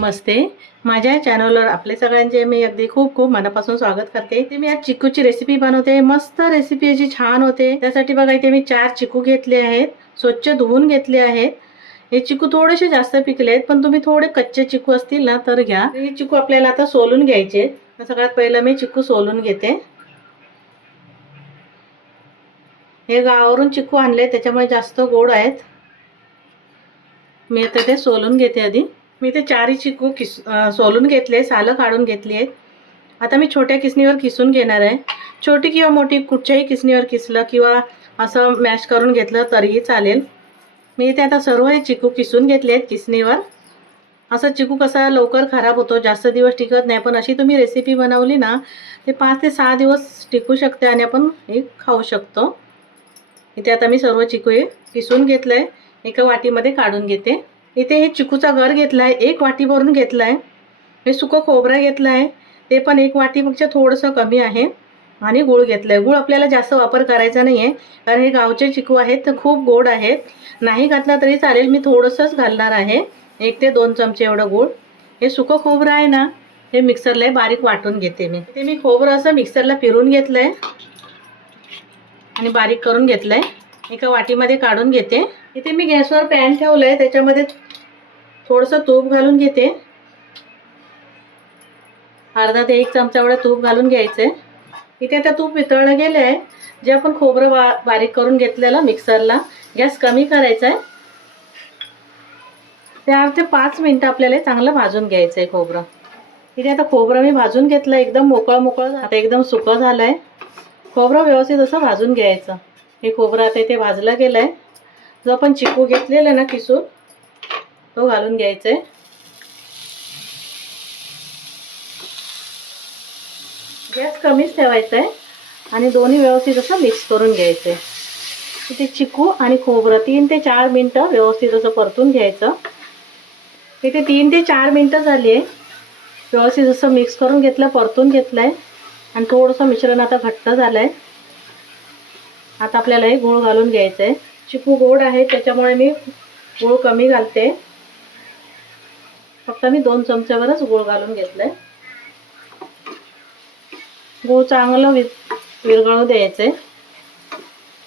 नमस्ते. माझ्या चॅनलवर आपले सगळ्यांचे मी अगदी खूप खूप मनापासून स्वागत करते. ते मी आज चिकूची रेसिपी बनवते. मस्त रेसिपी अशी छान होते. त्यासाठी बघा इथे मी चार चिकू घेतले आहेत. स्वच्छ धुवून घेतले आहेत. हे चिकू थोडेसे जास्त पिकले आहेत पण तुम्ही थोडे कच्चे चिकू असतील ना तर घ्या. हे चिकू आपल्याला आता सोलून घ्यायचे. तर सगळ्यात पहिलं मी चिकू सोलून घेते. हे गावावरून चिकू आणले त्याच्यामुळे जास्त गोड आहेत. मी आता ते सोलून घेते आधी. मी ते चारही चिकू किस सोलून घेतले सालं काढून घेतली आहेत. आता मी छोट्या किसणीवर किसून घेणार आहे. छोटी किंवा मोठी कुठच्याही किसणीवर किसलं किंवा असं मॅश करून घेतलं तरीही चालेल. मी इथे आता सर्व हे चिकू किसून घेतले आहेत किसणीवर. असं चिकू कसा लवकर खराब होतो जास्त दिवस टिकत नाही पण अशी तुम्ही रेसिपी बनवली ना ते पाच ते सहा दिवस टिकू शकते आणि आपण हे खाऊ शकतो. इथे आता मी सर्व चिकू हे किसून घेतलं आहे एका वाटीमध्ये काढून घेते. इथे हे चिकूचा घर घेतला आहे एक वाटी भरून घेतला आहे हे सुकं खोबरं घेतलं आहे ते पण एक वाटीपेक्षा थोडंसं कमी आहे. आणि गूळ घेतलं आहे गूळ आपल्याला जास्त वापर करायचा नाही आहे कारण हे गावचे चिकू आहेत तर खूप गोड आहेत. नाही घातला तरी चालेल मी थोडंसंच घालणार आहे. एक ते दोन चमचे एवढं गूळ. हे सुकं खोबरं आहे ना हे मिक्सरला बारीक वाटून घेते मी. ते मी खोबरं असं मिक्सरला फिरून घेतलं आहे आणि बारीक करून घेतलं आहे एका वाटीमध्ये काढून घेते. इथे मी गॅसवर पॅन ठेवलं आहे त्याच्यामध्ये थोडंसं तूप घालून घेते. अर्धा ते एक चमचा एवढं तूप घालून घ्यायचं आहे इथे आता तूप वितळलं गेलं आहे जे आपण खोबरं बा बारीक करून घेतलेलं मिक्सरला गॅस कमी करायचा आहे चार ते पाच मिनटं आपल्याला चांगलं भाजून घ्यायचं आहे खोबरं. इथे आता खोबरं मी भाजून घेतलं एकदम मोकळं मोकळं आता एकदम सुकं झालं आहे खोबरं व्यवस्थित असं भाजून घ्यायचं. हे खोबरं आता इथे भाजलं गेलं आहे जो आपण चिकू घेतलेलं आहे ना किसून तो घालून घ्यायचा आहे गॅस कमीच ठेवायचा आहे आणि दोन्ही व्यवस्थित असं मिक्स करून घ्यायचं आहे इथे चिकू आणि खोबरं तीन ते चार मिनटं व्यवस्थित असं परतून घ्यायचं. इथे तीन ते चार मिनटं झाली आहे व्यवस्थित असं मिक्स करून घेतलं परतून घेतलं आहे आणि थोडंसं मिश्रण आता घट्ट झालं आहे आता आपल्याला हे गूळ घालून घ्यायचं आहे चिकू गोड आहे त्याच्यामुळे मी गूळ कमी घालते. फक्त मी दोन चमच्यावरच गूळ घालून घेतलं आहे गूळ चांगलं वि विरगळू द्यायचं आहे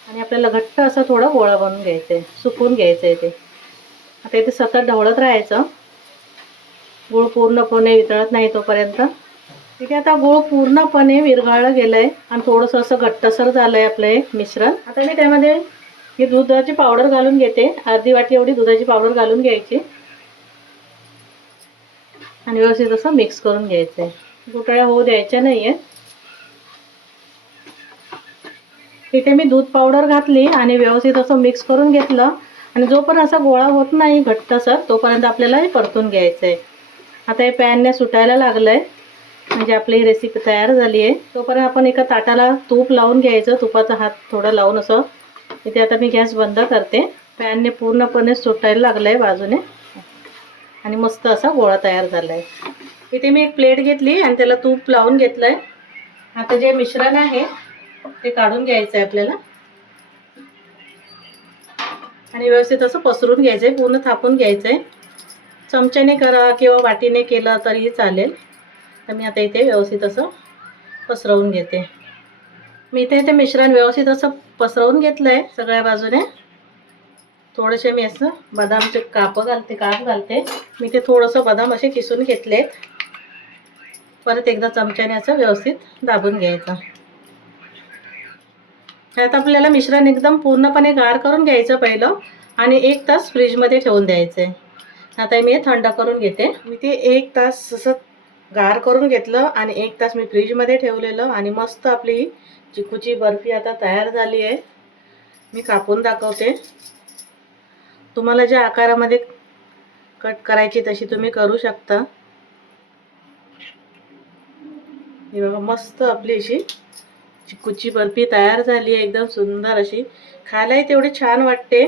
आणि आपल्याला घट्ट असं थोडं गोळा बनवून घ्यायचं आहे सुकून घ्यायचं आहे ते. आता इथे सतत ढवळत राहायचं. गूळ पूर्णपणे वितळत नाही तोपर्यंत. तिथे आता गूळ पूर्णपणे विरघळलं गेलं आहे आणि थोडंसं असं घट्टसर झालं आहे आपलं हे मिश्रण. आता मी त्यामध्ये ही दुधाची पावडर घालून घेते. अर्धी वाटी एवढी दुधाची पावडर घालून घ्यायची. आणि व्यवस्थित असं मिक्स करून घ्यायचं आहे घोटाळ्या होऊ द्यायच्या नाही आहेत इथे मी दूध पावडर घातली आणि व्यवस्थित असं मिक्स करून घेतलं. आणि जोपर्यंत असा गोळा होत नाही घट्टसर तोपर्यंत आपल्याला हे परतून घ्यायचं आहे आता हे पॅनने सुटायला लागलं आहे म्हणजे आपली ही रेसिपी तयार झाली आहे. तोपर्यंत आपण एका ताटाला तूप लावून घ्यायचं. तुपाचा हात थोडा लावून असं. इथे आता मी गॅस बंद करते. पॅनने पूर्णपणे सुटायला लागलं आहे बाजूने. आणि मस्त असा गोळा तयार झाला आहे इथे मी एक प्लेट घेतली आणि त्याला तूप लावून घेतलं आहे आता जे मिश्रण आहे ते काढून घ्यायचं आहे आपल्याला. आणि व्यवस्थित असं पसरून घ्यायचं आहे पूर्ण थापून घ्यायचं आहे चमच्याने करा किंवा वाटीने केलं तरी चालेल. तर मी आता इथे व्यवस्थित असं पसरवून घेते. मी इथे ते मिश्रण व्यवस्थित असं पसरवून घेतलं आहे सगळ्या बाजूने. थोडेसे मी असं बदामचे कापं घालते काप घालते. मी ते थोडंसं बदाम असे किसून घेतले. परत एकदा चमच्याने असं व्यवस्थित दाबून घ्यायचं. त्यात आपल्याला मिश्रण एकदम पूर्णपणे गार करून घ्यायचं पहिलं आणि एक तास फ्रीजमध्ये ठेवून द्यायचं. आहे आता मी थंड करून घेते. मी ते एक तास असं गार करून घेतलं आणि एक तास मी फ्रीजमध्ये ठेवलेलं आणि मस्त आपली चिकूची बर्फी आता तयार झाली आहे. मी कापून दाखवते. तुम्हाला ज्या आकारामध्ये कट करायची तशी तुम्ही करू शकता. हे बाबा मस्त आपली अशी चिकूची बर्फी तयार झाली आहे एकदम सुंदर अशी. खायलाही तेवढी छान वाटते.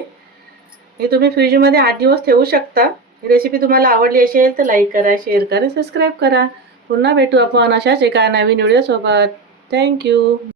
हे तुम्ही फ्रीजमध्ये आठ दिवस ठेवू शकता. ही रेसिपी तुम्हाला आवडली असेल तर लाईक करा शेअर करा सबस्क्राईब करा. पुन्हा भेटू आपण अशाच एका नवीन व्हिडिओसोबत थँक्यू